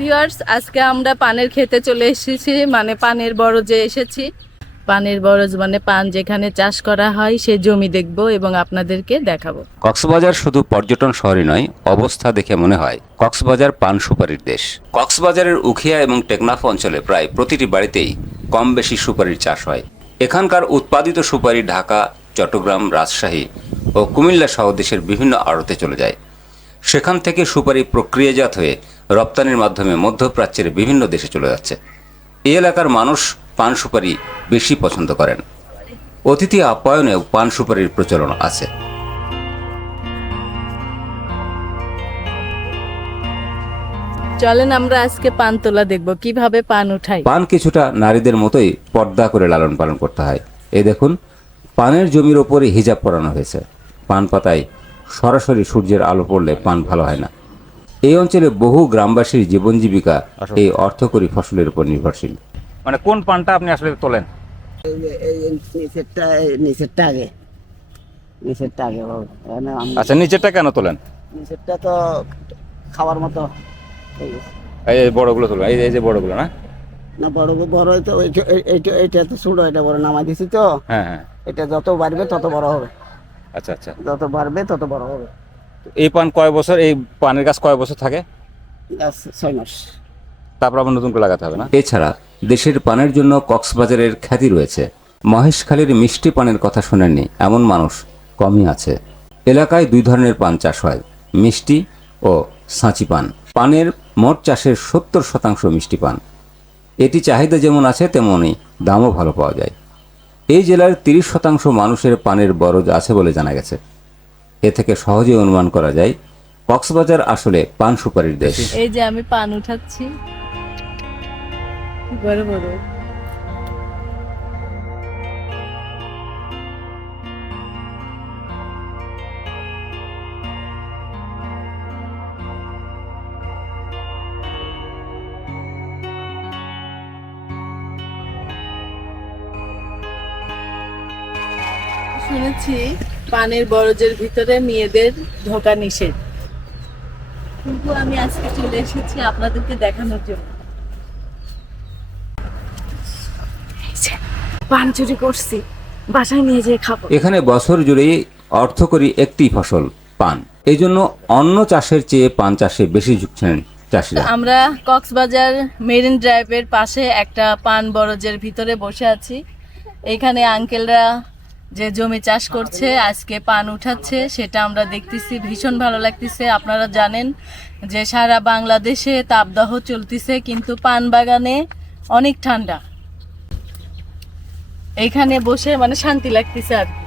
Viewers আজকে আমরা পানের খেতে চলে এসেছি মানে পানের বরজে এসেছি। পানের বরজ মানে পান যেখানে চাষ করা হয়, সে জমি দেখব এবং আপনাদেরকে দেখাবো। কক্সবাজার শুধু পর্যটন শহরই নয়, অবস্থা দেখে মনে হয় কক্সবাজার পান সুপারির দেশ। কক্সবাজারের উখিয়া এবং টেকনাফ অঞ্চলে প্রায় প্রতিটি বাড়িতেই কম বেশি সুপারির চাষ হয়। এখানকার উৎপাদিত সুপারি ঢাকা, চট্টগ্রাম, রাজশাহী ও কুমিল্লা সহ দেশের বিভিন্ন আড়তে চলে যায়। সেখান থেকে সুপারি প্রক্রিয়াজাত হয়ে রপ্তানির মাধ্যমে মধ্যপ্রাচ্যের বিভিন্ন দেশে চলে যাচ্ছে। এই এলাকার মানুষ পান সুপারি বেশি পছন্দ করেন। অতিথি আপ্যায়নেও পান সুপারির প্রচলন আছে। চলেন আমরা আজকে পান তোলা দেখব কীভাবে পান উঠাই। পান কিছুটা নারীদের মতোই পর্দা করে লালন পালন করতে হয়। এই দেখুন পানের জমির ওপরে হিজাব পরানো হয়েছে। পান পাতায় সরাসরি সূর্যের আলো পড়লে পান ভালো হয় না। এই অঞ্চলে বহু গ্রামবাসীর জীবন জীবিকা এই অর্থকরী ফসলের উপর নির্ভরশীল। মানে কোন পানটা আপনি আসলে তোলেন? এই এই নিচেরটা এই নিচেরটা আগে। নিচেরটা আগে আচ্ছা নিচেরটা কেন তোলেন? নিচেরটা তো খাওয়ার মতো এই বড়গুলো তোলেন এই যে- এই যে বড়গুলো না? না বড় বড় এই- এইটা এইটা তো ছোট এটা বড় নামাই দিছি তো। হ্যাঁ হ্যাঁ। এটা যত বাড়বে তত বড় হবে। আচ্ছা আচ্ছা। যত বাড়বে তত বড় হবে। এই পান কয় বছর এই পানের গাছ কয় বছর থাকে? গাছ ছয় মাস। তারপর আবার নতুন করে লাগাতে হবে না? এছাড়া দেশের পানের জন্য কক্সবাজারের খ্যাতি রয়েছে। মহেশখালীর মিষ্টি পানের কথা শোনেননি এমন মানুষ কমই আছে। এলাকায় দুই ধরনের পান চাষ হয় মিষ্টি ও সাঁচি পান। পানের মোট চাষের সত্তর শতাংশ মিষ্টি পান। এটি চাহিদা যেমন আছে তেমনই দামও ভালো পাওয়া যায়। এই জেলার তিরিশ শতাংশ মানুষের পানের বরজ আছে বলে জানা গেছে। এ থেকে সহজে অনুমান করা যায় কক্সবাজার আসলে পান সুপারির দেশ। এই যে আমি পান উঠাচ্ছি। বড় বড়। শুনেছি পানের বরজের ভিতরে মেয়েদের ঢোকা নিষেধ। কিন্তু আমি আজকে চলে এসেছি আপনাদেরকে দেখানোর জন্য। পান চুরি করছি বাসায় নিয়ে যেয়ে খাব। এখানে বছর জুড়েই অর্থকরী একটি ফসল পান। এই জন্য অন্য চাষের চেয়ে পান চাষে বেশি ঝুঁকছেন চাষিরা। আমরা কক্সবাজার মেরিন ড্রাইভের পাশে একটা পান বরজের ভিতরে বসে আছি। এখানে আঙ্কেলরা যে জমি চাষ করছে, আজকে পান উঠাচ্ছে, সেটা আমরা দেখতেছি, ভীষণ ভালো লাগতেছে আপনারা জানেন যে সারা বাংলাদেশে তাপদাহ চলতেছে, কিন্তু পান বাগানে অনেক ঠান্ডা এখানে বসে মানে শান্তি লাগতেছে আর কি।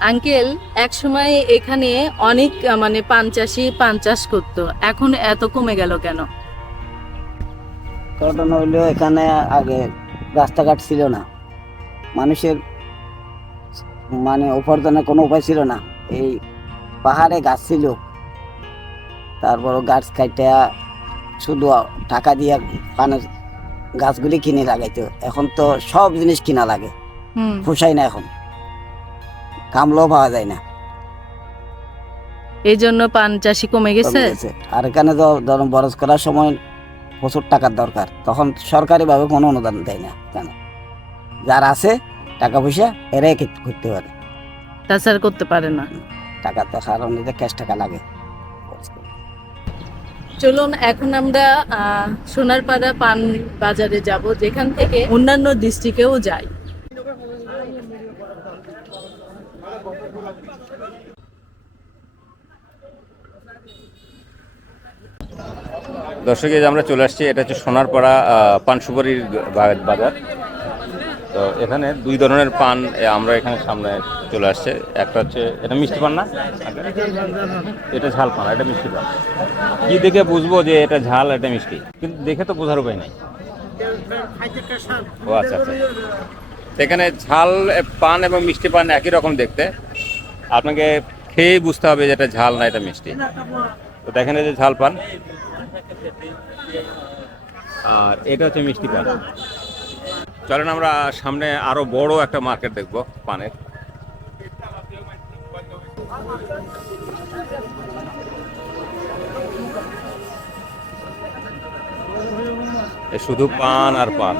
আঙ্কেল এক সময় এখানে অনেক মানে পান চাষি পান চাষ করতো। এখন এত কমে গেল কেন? কারণ হইল এখানে আগে রাস্তাঘাট ছিল না। মানুষের মানে উপার্জনের কোনো উপায় ছিল না। এই পাহাড়ে গাছ ছিল। তারপর গাছ কাইটা শুধু টাকা দিয়ে পানের গাছগুলি কিনে লাগাইতো। এখন তো সব জিনিস কিনা লাগে। পোষায় না এখন। কামলাও পাওয়া যায় না। এই জন্য পান চাষি কমে গেছে? আর এখানে তো ধরুন বরজ করার সময় প্রচুর টাকার দরকার। তখন সরকারিভাবে কোনো অনুদান দেয় না এখানে যার আছে টাকা পয়সা এরাই করতে পারে। তাছাড়া করতে পারে না। টাকা তো কারণ এতে ক্যাশ টাকা লাগে। চলুন এখন আমরা সোনারপাড়া পান বাজারে যাব যেখান থেকে অন্যান্য ডিস্ট্রিক্টেও যাই। দর্শক যে আমরা চলে আসছি এটা হচ্ছে সোনারপাড়া আহ, পান সুপারির বাজার। তো এখানে দুই ধরনের পান আমরা এখানে সামনে চলে আসছে। একটা হচ্ছে এটা মিষ্টি পান না? এটা ঝাল পান এটা মিষ্টি পান। কি দেখে বুঝব যে এটা ঝাল এটা মিষ্টি? কিন্তু দেখে তো বোঝার উপায় নাই। ও আচ্ছা আচ্ছা। এখানে ঝাল পান এবং মিষ্টি পান একই রকম দেখতে। আপনাকে খেয়েই বুঝতে হবে যে এটা ঝাল না এটা মিষ্টি। তো দেখেন যে ঝাল পান। আর এটা হচ্ছে মিষ্টি পান। চলেন আমরা সামনে আরও বড় একটা মার্কেট দেখব পানের। শুধু পান আর পান।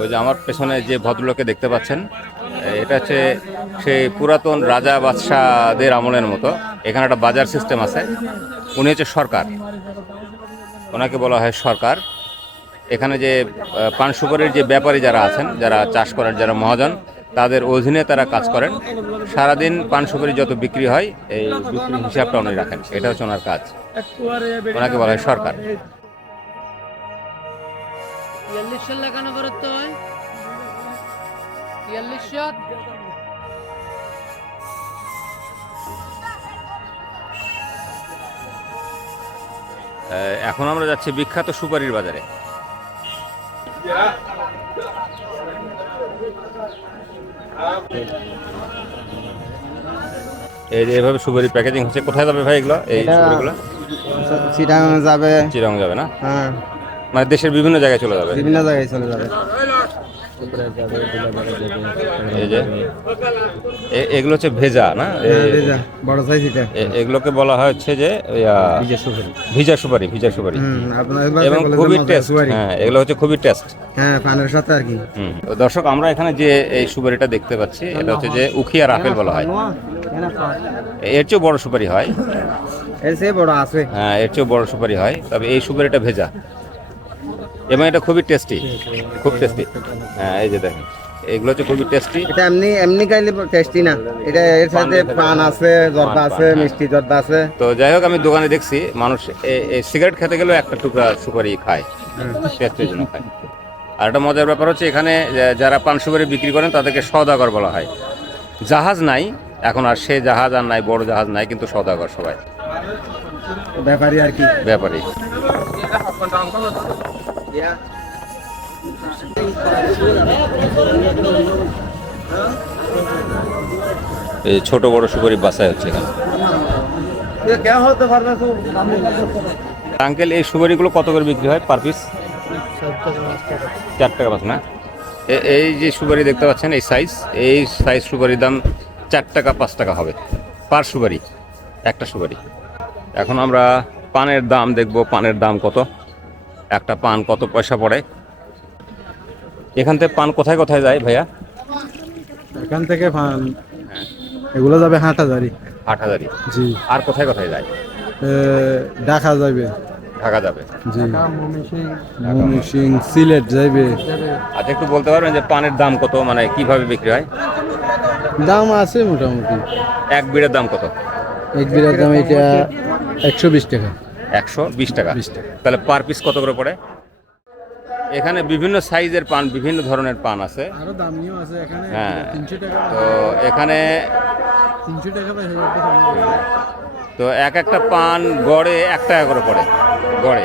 ওই যে আমার পেছনে যে ভদ্রলোককে দেখতে পাচ্ছেন, এটা হচ্ছে সেই পুরাতন রাজা বাদশাহদের আমলের মতো। এখানে একটা বাজার সিস্টেম আছে। উনি হচ্ছে সরকার। ওনাকে বলা হয় সরকার। এখানে যে পান সুপারির যে ব্যাপারী যারা আছেন যারা চাষ করেন যারা মহাজন তাদের অধীনে তারা কাজ করেন। সারাদিন পান সুপারি যত বিক্রি হয় এই বিক্রির হিসাবটা উনি রাখেন। এটা হচ্ছে ওনার কাজ। ওনাকে বলা হয় সরকার। এখন আমরা যাচ্ছি বিখ্যাত সুপারির বাজারে। এই যে এভাবে সুপারি প্যাকেজিং হচ্ছে কোথায় যাবে ভাই এগুলো? এই সুপারিগুলো? চিটাং যাবে। চিরং যাবে না? হ্যাঁ। মানে দেশের বিভিন্ন জায়গায় চলে যাবে? বিভিন্ন জায়গায় চলে যাবে। এই যে। এগুলো হচ্ছে ভেজা না? হ্যাঁ, ভেজা, বড় সাইজ এটা। এগুলোকে বলা হয় হচ্ছে যে ভিজা সুপারি। ভিজা সুপারি এবং খুবই টেস্ট হ্যাঁ এগুলো হচ্ছে খুবই টেস্ট হ্যাঁ পানের সাথে আর কি। দর্শক আমরা এখানে যে এই সুপারিটা দেখতে পাচ্ছি এটা হচ্ছে যে উখিয়ার আপেল বলা হয়। এর চেয়েও বড় সুপারি হয়। এর চেয়ে বড় আছে। হ্যাঁ এর চেয়েও বড় সুপারি হয় তবে এই সুপারিটা ভেজা। এবং এটা খুবই টেস্টি খুব টেস্টি হ্যাঁ এই যে দেখেন। এগুলো হচ্ছে খুবই টেস্টি এটা এমনি এমনি খাইলে টেস্টি না। এটা এর সাথে পান আছে জর্দা আছে হ্যাঁ। মিষ্টি জর্দা আছে। তো যাই হোক আমি দোকানে দেখছি মানুষ সিগারেট খেতে গেলেও একটা টুকরা সুপারি খায় টেস্টের জন্য খায়। আর একটা মজার ব্যাপার হচ্ছে এখানে যারা পান সুপারি বিক্রি করেন তাদেরকে সদাগর বলা হয়। জাহাজ নাই এখন আর সে জাহাজ আর নাই বড় জাহাজ নাই কিন্তু সদাগর সবাই। ব্যাপারী আর কি। ব্যাপারে। এই ছোট বড় সুপারি বাসায় হচ্ছে আঙ্কেল এই সুপারিগুলো কত করে বিক্রি হয় পার পিস চার টাকা পাঁচ না? এই যে সুপারি দেখতে পাচ্ছেন এই সাইজ এই সাইজ সুপারির দাম চার টাকা পাঁচ টাকা হবে পার সুপারি একটা সুপারি। এখন আমরা পানের দাম দেখব পানের দাম কত? একটা পান কত পয়সা পড়ে? এখান থেকে পান কোথায় কোথায় যায় ভাইয়া? এখান থেকে পান এগুলো যাবে হাট হাজারি আট হাজারি জি। আর কোথায় কোথায় যায়? ঢাকা যাবে। ঢাকা যাবে। জি। ময়মনসিং সিলেট যাইবে। আচ্ছা একটু বলতে পারবেন যে পানের দাম কত? মানে কীভাবে বিক্রি হয়? দাম আছে মোটামুটি। এক বিড়ের দাম কত? এক বিরাট দাম এটা একশো বিশ টাকা। একশো বিশ টাকা। 20 টাকা। তাহলে পার পিস কত করে পড়ে? এখানে বিভিন্ন সাইজের পান বিভিন্ন ধরনের পান আছে। হ্যাঁ। তো এখানে তো এক একটা পান গড়ে এক টাকা করে পড়ে গড়ে।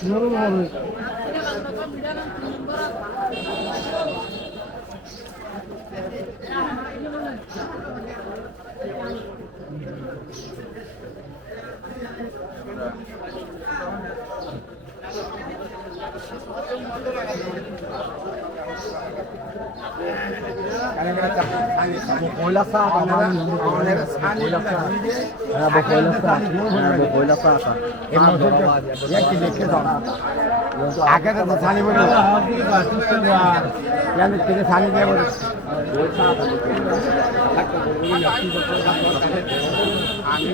Şunlara mı Thank you. বকইলা চাহ হ্যাঁ বকইলা চাহ হ্যাঁ বকইলা আমি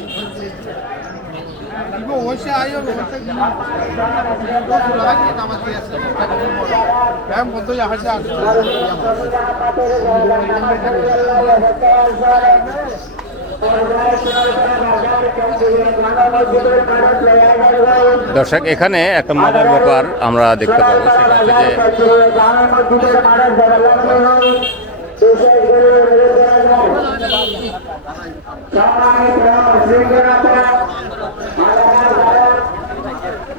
দর্শক এখানে একটা মজার ব্যাপার আমরা দেখতে পাবো সেটা হচ্ছে যে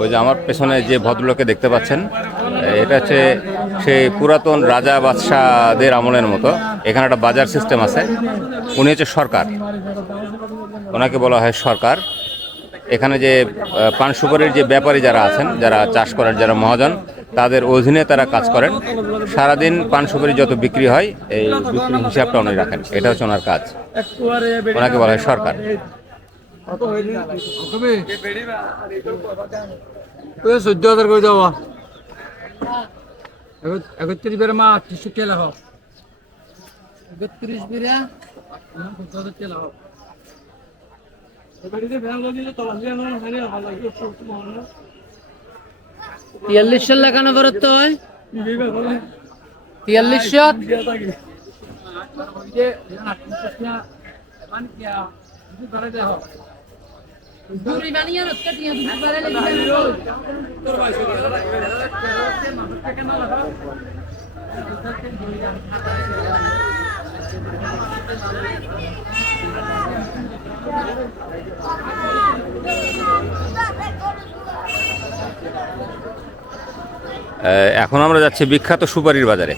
ওই যে আমার পেছনে যে ভদ্রলোকে দেখতে পাচ্ছেন এটা হচ্ছে সেই পুরাতন রাজা বাদশাহদের আমলের মতো। এখানে একটা বাজার সিস্টেম আছে। উনি হচ্ছে সরকার। ওনাকে বলা হয় সরকার। এখানে যে পান সুপারির যে ব্যাপারী যারা আছেন, যারা চাষ করেন, যারা মহাজন তাদের অধীনে তারা কাজ করেন। সারাদিন পান সুপারি যত বিক্রি হয়, এই বিক্রির হিসাবটা উনি রাখেন। এটা হচ্ছে ওনার কাজ। ওনাকে বলা হয় সরকার। তিয়াল্লিশশো লাগানো বরত হয়? তিয়াল্লিশশো? আহ, এখন আমরা যাচ্ছি বিখ্যাত সুপারির বাজারে।